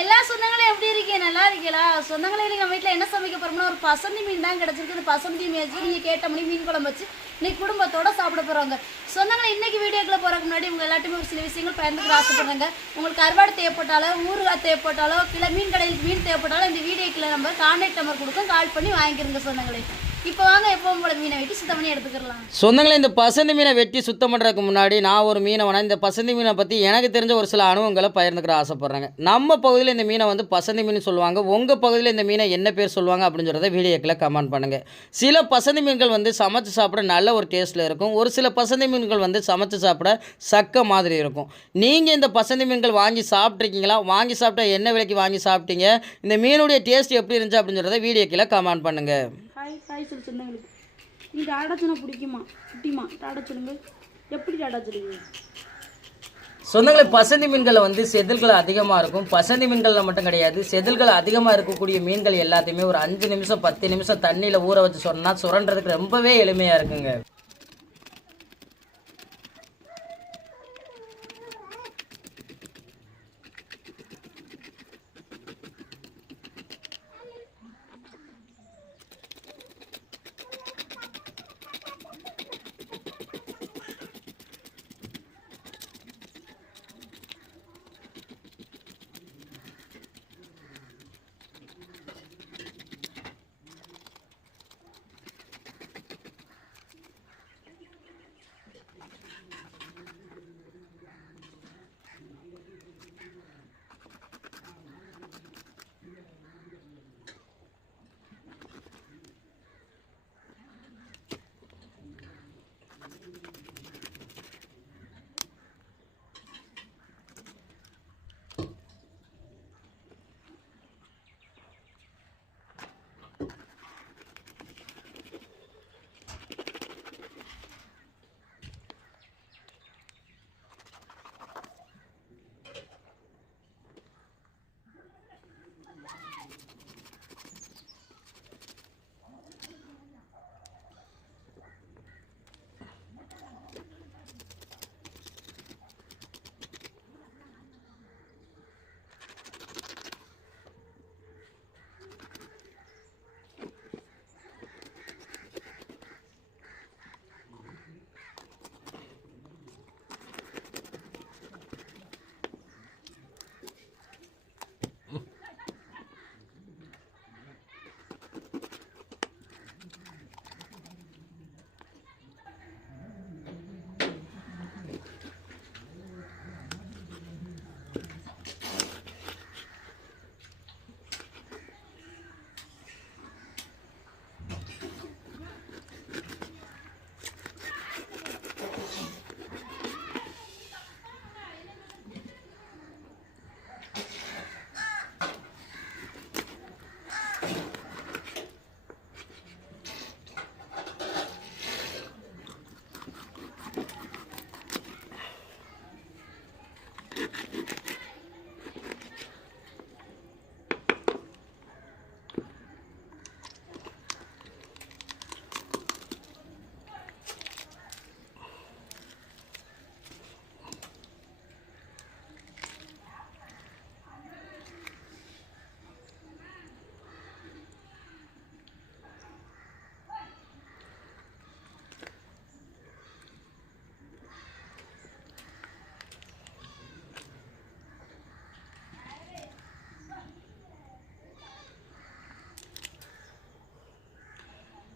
எல்லா சொந்தங்களும் எப்படி இருக்கீங்க? நல்லா இருக்கீங்களா? சொந்தங்களே எங்கள் வீட்டில் என்ன சமைக்க போறோம்னா ஒரு பசந்தி மீன் தான் கிடச்சிருக்கு. இந்த பசந்தி மீன் நீங்கள் கேட்ட மணி மீன் குழம்பு வச்சு இன்னைக்கு குடும்பத்தோட சாப்பிட போகிறாங்க சொந்தங்களை இன்னைக்கு வீடியோக்குள்ள போகிறதுக்கு முன்னாடி உங்கள் எல்லாத்தையுமே ஒரு சில விஷயங்கள் பயந்துக்கிற ஆசைப்படுறாங்க. உங்களுக்கு அறுவாடு தேவைப்பட்டாலோ ஊறுகாய் தேவைப்பட்டாலோ இல்லை மீன் கடையில் மீன் தேவைப்பட்டாலோ இந்த வீடியோக்குள்ள நம்ம கான்டாக்ட் நம்பர் கொடுக்கும். கால் பண்ணி வாங்கிக்கிறங்க சொந்தங்களே. இப்போ வாங்க எப்பவும் போல மீனை வெட்டி சுத்தம் பண்ணி எடுத்துக்கலாம் சொந்தங்களே இந்த பசந்தி மீனை வெட்டி சுத்தம் பண்ணுறதுக்கு முன்னாடி நான் ஒரு மீனை வேணா இந்த பசந்தி மீனை பற்றி எனக்கு தெரிஞ்ச ஒரு சில அனுபவங்களை பகிர்ந்துக்கிற ஆசைப்பட்றாங்க. நம்ம பகுதியில் இந்த மீனை வந்து பசந்தி மீன் சொல்லுவாங்க. உங்கள் பகுதியில் இந்த மீனை என்ன பேர் சொல்லுவாங்க அப்படின்னு சொல்கிறத வீடியோக்கில் கமெண்ட் பண்ணுங்கள் சில பசந்தி மீன்கள் வந்து சமைச்சு சாப்பிட நல்ல ஒரு டேஸ்ட்டில் இருக்கும். ஒரு சில பசந்தி மீன்கள் வந்து சமைச்சு சாப்பிட சக்க மாதிரி இருக்கும். நீங்கள் இந்த பசந்தி மீன்கள் வாங்கி சாப்பிட்ருக்கீங்களா வாங்கி சாப்பிட்டா என்ன விலைக்கு வாங்கி சாப்பிட்டீங்க? இந்த மீனுடைய டேஸ்ட் எப்படி இருந்துச்சு அப்படின்னு சொல்கிறத வீடியோக்கில் கமெண்ட் பண்ணுங்கள் ஹாய் சொல்லு சொந்தங்களுக்கு நீ டாடா சொன்னா பிடிக்குமா? குட்டிமா? டாடா சொல்லுங்க. எப்படி டாடா சொல்லுங்க சொந்தங்களே பசந்தி மீன்களில் வந்து செதில்கள் அதிகமாக இருக்கும். பசந்தி மீன்களில் மட்டும் கிடையாது. செதில்கள் அதிகமாக இருக்கக்கூடிய மீன்கள் எல்லாத்தையுமே ஒரு அஞ்சு நிமிஷம் பத்து நிமிஷம் தண்ணியில் ஊற வச்சு சொன்னால் சுரண்டுறதுக்கு ரொம்பவே எளிமையாக இருக்குங்க.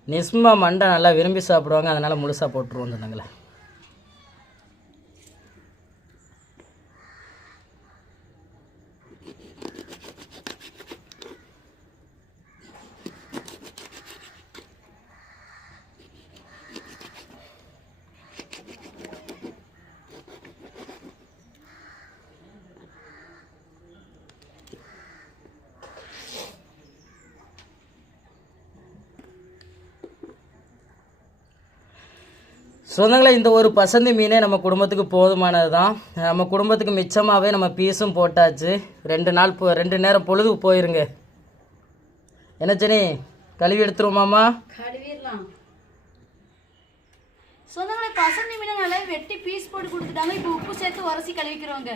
நிஸ்மா மண்டை நல்லா விரும்பி சாப்பிடுவாங்க அதனால் முழுசாக போட்டுருவோம் சொந்தங்களே சொந்தங்களே இந்த ஒரு பசந்தி மீனே நம்ம குடும்பத்துக்கு போதுமானது தான் நம்ம குடும்பத்துக்கு மிச்சமாகவே நம்ம பீஸும் போட்டாச்சு. ரெண்டு நாள் போ ரெண்டு நேரம் பொழுது போயிருங்க. என்ன சனி? கழுவி எடுத்துருவோமாம்மா கழுவிடலாம். சொந்தங்களே பசந்தி மீனை நல்லா வெட்டி பீஸ் போட்டு கொடுத்துட்டாங்க. இப்போ உப்பு சேர்த்து உரசி கழுவிக்கிறோங்க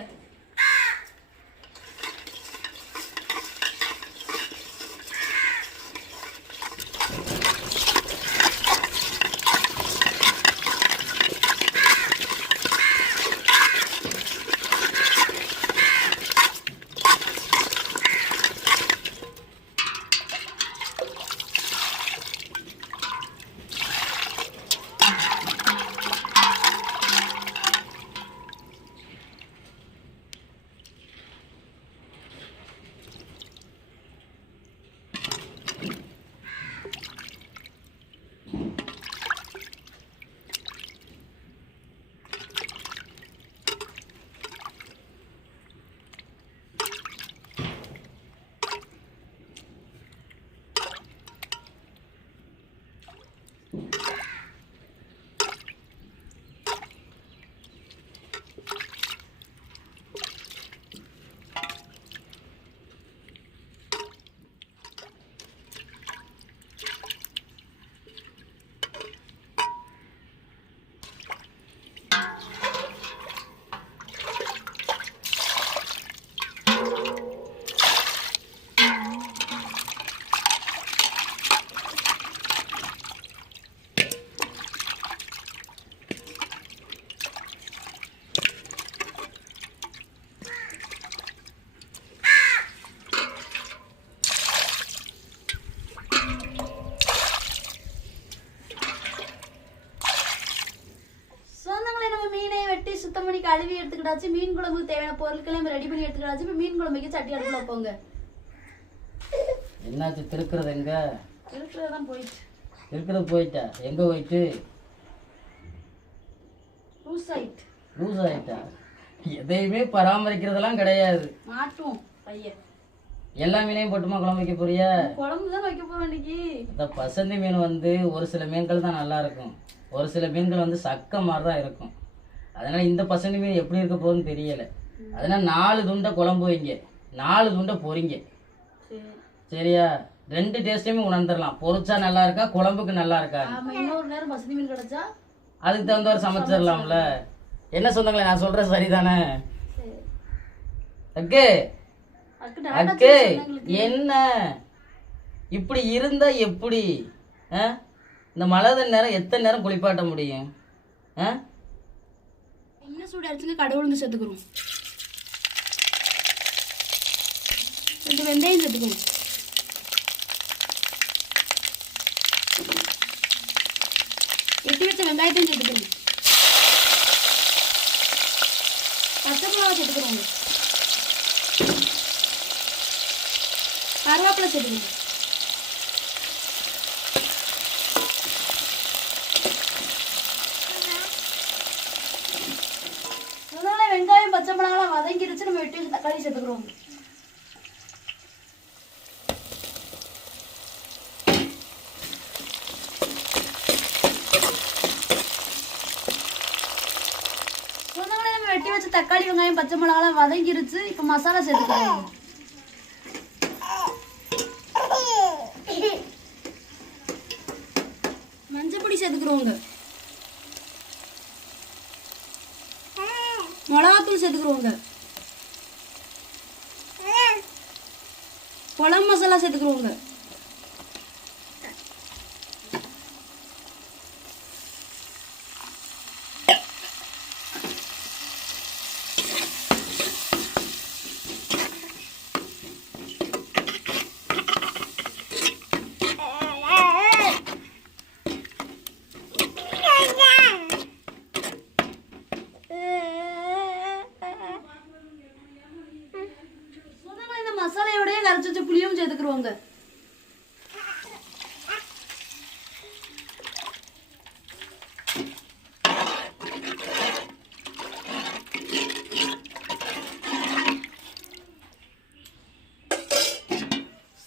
போட்டாச்சு மீன் குழம்புக்கு தேவையான பொருட்களையும் ரெடி பண்ணி எடுத்துக்கிட்டாச்சு இப்போ மீன் குழம்புக்கு சட்டி அடுப்புல வைப்போங்க. என்னாச்சு திருக்கிறது எங்க? இருக்கிறதான் போயிட்டு. இருக்கிறது போயிட்டா? எங்க போயிட்டு? லூஸ் ஆயிட்டு. லூஸ் ஆயிட்டா? எதையுமே பராமரிக்கிறதெல்லாம் கிடையாது. மாட்டும் பையன். எல்லா மீனையும் போட்டுமா குழம்பு வைக்க போறியா? குழம்பு தான் வைக்க போவேன் இன்னைக்கு. இந்த பசந்தி மீன் வந்து ஒரு சில மீன்கள் தான் நல்லா இருக்கும். ஒரு சில மீன்கள் வந்து சக்க மாதிரி தான் இருக்கும். அதனால இந்த பசந்தி மீன் எப்படி இருக்க போகுதுன்னு தெரியல. அதனால நாலு துண்டை குழம்பு வைங்க. நாலு துண்டை பொரிங்க. சரி சரியா? ரெண்டு டேஸ்ட்டையுமே உணர்ந்துடலாம் பொரிச்சா நல்லா இருக்கா? குழம்புக்கு நல்லா இருக்கா? அதுக்கு தகுந்தவரை சமைச்சிடலாம்ல என்ன சொந்தங்களே நான் சொல்றது சரிதானே? சரி அக்கே அக்கே! என்ன? இப்படி இருந்தா எப்படி? இந்த மழை நேரம் எத்தனை நேரம் குளிப்பாட்ட முடியும்? ஆ? என்ன சூடு அடிச்சுங்க கடை உளுந்து சேர்த்துக்கிறோம் ரெண்டு வெந்தயம் சேர்த்துக்கணும் எட்டி வச்ச வெங்காயத்தையும் சேர்த்துக்கணும் பச்சை மிளகா சேர்த்துக்கிறோங்க கருவேப்பிலை சேர்த்துக்கணும் முதல்ல வெங்காயம் பச்சை மிளகாலாம் வதங்கிருச்சு நம்ம வெட்டி வச்ச தக்காளி சேர்த்துக்கிறோம் வெட்டி வச்ச தக்காளி வெங்காயம் பச்சை மிளகாலாம் வதங்கிருச்சு. இப்போ மசாலா சேர்த்துக்கிறோம் மஞ்சள் பொடி சேர்த்துக்கிறோங்க. மிளகாத்தூள் சேர்த்துக்கிறோங்க. குழம்பு மசாலா சேர்த்துக்கிறோங்க சொந்தங்களே இந்த மசாலையோடய கரைச்சி வச்ச புளியும் சேர்த்துக்கிறோங்க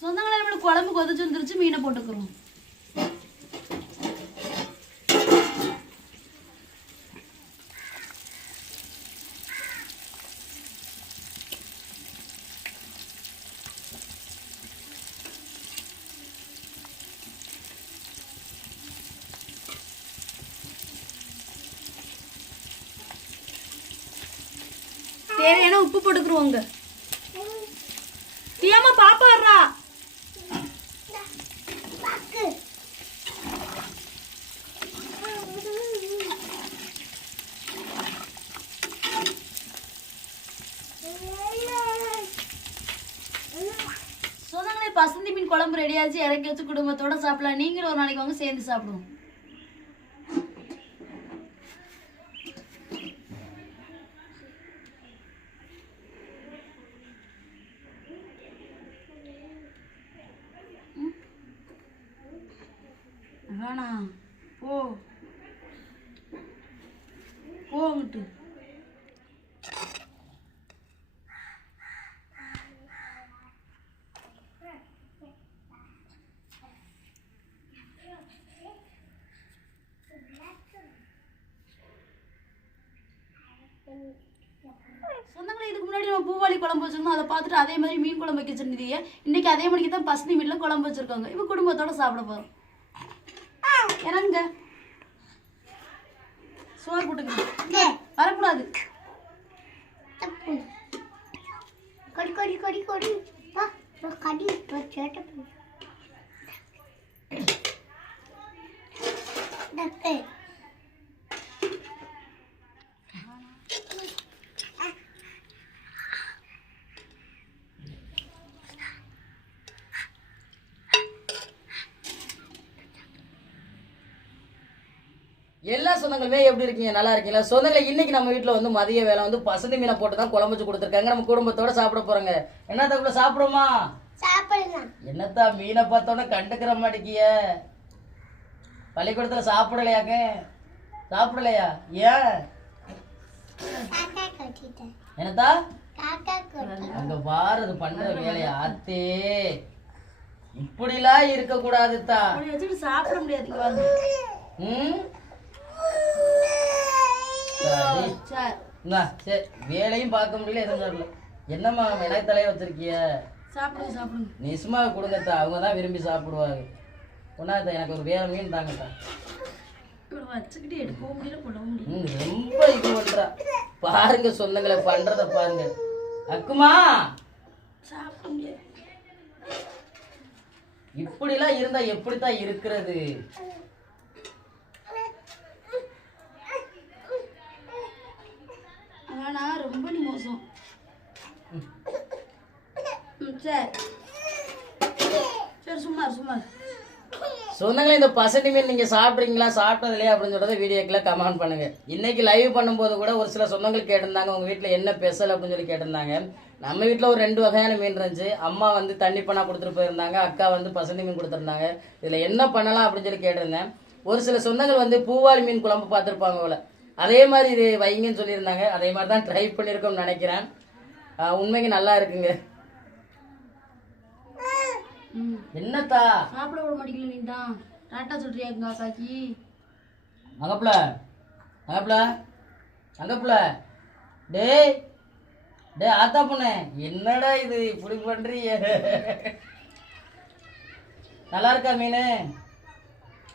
சொந்தங்களே நம்மளுக்கு கொதிச்சு வந்துருச்சு மீனை போட்டுக்கிறோம். தேவையான உப்பு போட்டுக்கிறோங்க ஏமா பாப்பாடுறா வர்றா சொந்தங்களே பசந்தி மீன் குழம்பு ரெடியாச்சு இறக்கி வச்சு குடும்பத்தோட சாப்பிடலாம். நீங்களும் ஒரு நாளைக்கு வாங்க சேர்ந்து சாப்பிடுவோம். வேணாம். ஓ போங்கிட்டு சொந்தங்களே இதுக்கு முன்னாடி நம்ம பூவாளி குழம்பு வச்சிருந்தோம் அதை பார்த்துட்டு அதே மாதிரி மீன் குழம்பு வைக்க சொன்னீங்க இன்னைக்கு அதே மணிக்கு தான் பசுனி மீனில் குழம்பு வச்சிருக்காங்க. இப்போ குடும்பத்தோட சாப்பிட போகிறோம் இறங்க சோறு போட்டுக்கங்க வரக்கூடாது. கொடி கொடி கொடி கொடி. கடி வா, சேட்டை பண்ணு. எல்லா சொந்தங்களுமே எப்படி இருக்கீங்க? நல்லா இருக்கீங்களா? சொந்தங்களை இன்னைக்கு நம்ம வீட்டில் வந்து மதிய வேலை வந்து பசந்தி மீனை போட்டு தான் குழம்பு வச்சு கொடுத்துருக்காங்க. நம்ம குடும்பத்தோட சாப்பிட போறோங்க. என்னத்தா கூட சாப்பிடுமா சாப்பிடலாம். என்னத்தா மீனை பார்த்தோன்னே கண்டுக்கிற மாட்டேங்கிய பள்ளிக்கூடத்தில் சாப்பிடலையாக்க? சாப்பிடலையா? ஏன்? என்னத்தா? அங்க பாரு அது பண்ற வேலையா. ஆத்தே. இப்படிலாம் இருக்க கூடாதுத்தா சாப்பிட முடியாது ம்? சரி. வேலையும் பார்க்க முடியல எதுவும் சொல்லல. என்னம்மா விளைத்தலைய வச்சிருக்கிய? சாப்பிடுங்க சாப்பிடுங்க நிசுமா கொடுங்கத்தா அவங்க தான் விரும்பி சாப்பிடுவாங்க. ஒன்னாத்தா எனக்கு ஒரு வேற மீன் தாங்கத்தா ரொம்ப இது பண்றா. பாருங்க சொந்தங்களை பண்றத பாருங்க. அக்குமா! இப்படிலாம் இருந்தா எப்படித்தான் இருக்கிறது? ஆனா ரொம்ப நீ மோசம். சரி. சரி சும்மா சும்மா இரு. இந்த பசங்க மீன் நீங்கள் சாப்பிட்றீங்களா? சாப்பிட்டது இல்லையா அப்படின்னு சொல்கிறத வீடியோக்குள்ள கமெண்ட் பண்ணுங்கள் இன்றைக்கி லைவ் பண்ணும்போது கூட ஒரு சில சொந்தங்கள் கேட்டிருந்தாங்க. உங்கள் வீட்டில் என்ன ஸ்பெஷல் அப்படின்னு சொல்லி கேட்டிருந்தாங்க. நம்ம வீட்டில் ஒரு ரெண்டு வகையான மீன் இருந்துச்சு. அம்மா வந்து தண்ணி பண்ணா கொடுத்துட்டு போயிருந்தாங்க. அக்கா வந்து பசண்டி மீன் கொடுத்துருந்தாங்க. இதில் என்ன பண்ணலாம் அப்படின்னு சொல்லி கேட்டிருந்தேன். ஒரு சில சொந்தங்கள் வந்து பூவாளி மீன் குழம்பு பார்த்துருப்பாங்க போல. அதே மாதிரி இது வைங்கன்னு சொல்லியிருந்தாங்க. அதே மாதிரி தான் ட்ரை பண்ணியிருக்கோம்னு நினைக்கிறேன். உண்மைக்கு நல்லா இருக்குங்க. என்னத்தா? சாப்பிட விட மாட்டேங்கல நீ தான் டாட்டா சொல்றியா எங்க அக்காக்கி? அங்கப்புல அங்கப்புல அங்கப்புல டேய் டேய் ஆத்தா பொண்ணே என்னடா இது இப்படி பண்றீங்க? நல்லா இருக்கா மீன்?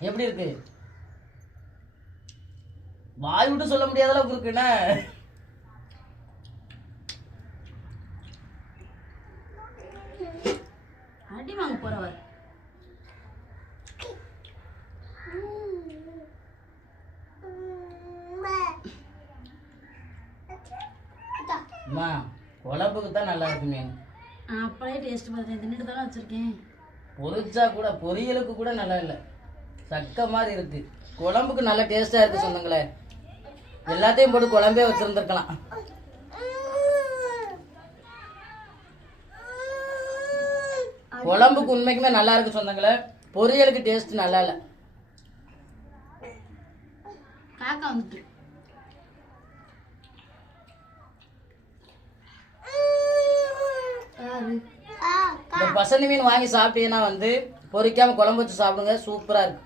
எப்படி இருக்கு? வாய் விட்டு சொல்ல முடியாத அளவுக்கு இருக்குண்ணே அடி வாங்க போறவர். அம்மா குழம்புக்கு தான் நல்லா இருக்கு மீன் நான் அப்படியே டேஸ்ட் பார்த்தேன் தின்னுட்டு தானே வச்சிருக்கேன். பொரிச்சா கூட பொரியலுக்கு கூட நல்லா இல்லை. சக்க மாதிரி இருக்கு. குழம்புக்கு நல்ல டேஸ்டா இருக்கு சொந்தங்களே. எல்லாத்தையும் போட்டு குழம்பே வச்சிருந்துருக்கலாம். குழம்புக்கு உண்மைக்குமே நல்லா இருக்கு சொந்தங்களே. பொரியலுக்கு டேஸ்ட் நல்லா இல்லை. காக்கா வந்துட்டு. இந்த பசந்தி மீன் வாங்கி சாப்பிட்டீங்கன்னா வந்து பொரிக்காம குழம்பு வச்சு சாப்பிடுங்க. சூப்பரா இருக்கு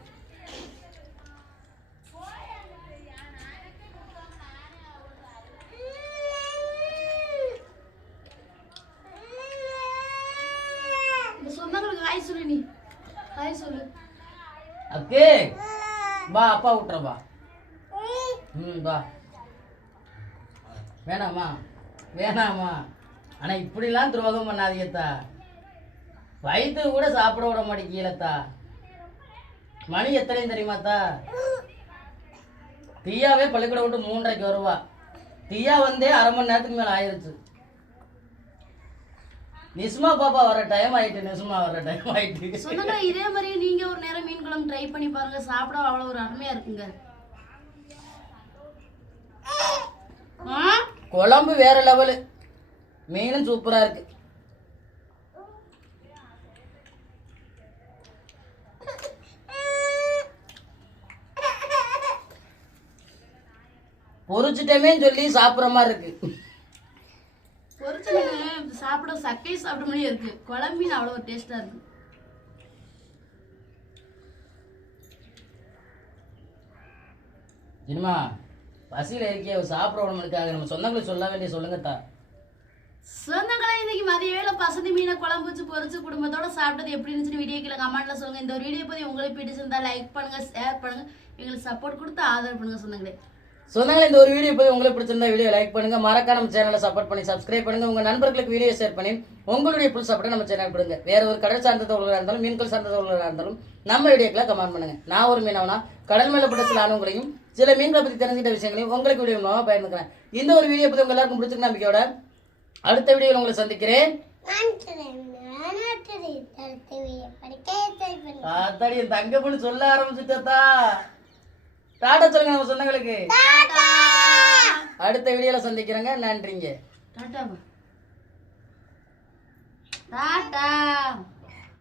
இந்த சொந்தங்களுக்கு ஹாய் சொல்லு நீ ஹாய் சொல்லு அக்கே வா அப்பா விட்டுற வா. ம் வா. வேணாமா? வேணாமா? ஆனா இப்படிலாம் துரோகம் பண்ணாதீங்கத்தா. வயிற்று கூட சாப்பிட விட மாட்டேங்கலத்தா. மணி எத்தனையும் தெரியுமாத்தா? தீயாவே பள்ளிக்கூடம் விட்டு மூன்றரைக்கு வருவா. தீயா வந்தே அரை மணி நேரத்துக்கு மேலே ஆயிடுச்சு நிஸ்மா பாப்பா வர டைம் ஆயிட்டு நிஸ்மா வர டைம் ஆயிட்டு. சொந்தங்களே இதே மாதிரி நீங்க ஒரு நேரம் மீன் குழம்பு ட்ரை பண்ணி பாருங்க சாப்பிட அவ்வளவு ஒரு அருமையா இருக்குங்க? குழம்பு வேற லெவலு மீனும் சூப்பரா இருக்கு. பொரிச்சிட்டமேன்னு சொல்லி சாப்பிட்ற மாதிரி இருக்கு. பொரிச்ச மீன் சாப்பிட சக்கை சாப்பிட மாதிரியே இருக்கு. குழம்பு மீன் அவ்வளோ ஒரு டேஸ்டா இருக்கு. இனிமா பசியில் இருக்கிய சாப்பிட உடம்புக்காக நம்ம சொந்தங்களுக்கு சொல்ல வேண்டிய சொல்லுங்கத்தா சொந்தங்களே இன்னைக்கு மதிய வேளை பசந்தி மீனை குழம்பு வச்சு பொரிச்சு குடும்பத்தோட சாப்பிட்டது எப்படி இருந்துச்சுன்னு வீடியோ கீழே கமெண்ட்ல சொல்லுங்க. இந்த ஒரு வீடியோ பத்தி உங்களுக்கு பிடிச்சிருந்தா லைக் பண்ணுங்க ஷேர் பண்ணுங்க. எங்களுக்கு சப்போர்ட் கொடுத்து ஆதரவு பண்ணுங்க சொந்தங்களே. சொந்தங்களே இந்த ஒரு வீடியோ போய் உங்களுக்கு பிடிச்சிருந்தா வீடியோ லைக் பண்ணுங்க. மறக்காம நம்ம சேனலை சப்போர்ட் பண்ணி சப்ஸ்கிரைப் பண்ணுங்க. உங்க நண்பர்களுக்கு வீடியோ ஷேர் பண்ணி உங்களுடைய ஃபுல் சப்போர்ட் நம்ம சேனல் கொடுங்க. வேற ஒரு கடல் சார்ந்த தகவல்களாக இருந்தாலும் மீன்கள் சார்ந்த தகவல்களாக இருந்தாலும் நம்ம வீடியோக்களை கமெண்ட் பண்ணுங்க. நான் ஒரு மீனவனா கடல் மேல பட்ட சில அனுகளையும் சில மீன்களை பத்தி தெரிஞ்சுக்கிட்ட விஷயங்களையும் உங்களுக்கு வீடியோ மூலமா பயந்துக்கிறேன் இந்த ஒரு வீடியோ பத்தி உங்க எல்லாருக்கும் பிடிச்சிருக்க நம்பிக்கையோட அடுத்த வீடியோவில் உங்களை சந்திக்கிறேன். நான் சொல்றேன் நான் சொல்றேன் தடுத்து படிக்க ட்ரை பண்ணி. அத்தாடி என் தங்க பொண்ணு சொல்ல ஆரம்பிச்சுட்டா டாடா சொல்லுங்க நம்ம சொந்தங்களுக்கு. அடுத்த வீடியோல சந்திக்கிறேங்க. நன்றிங்க. டாட்டா.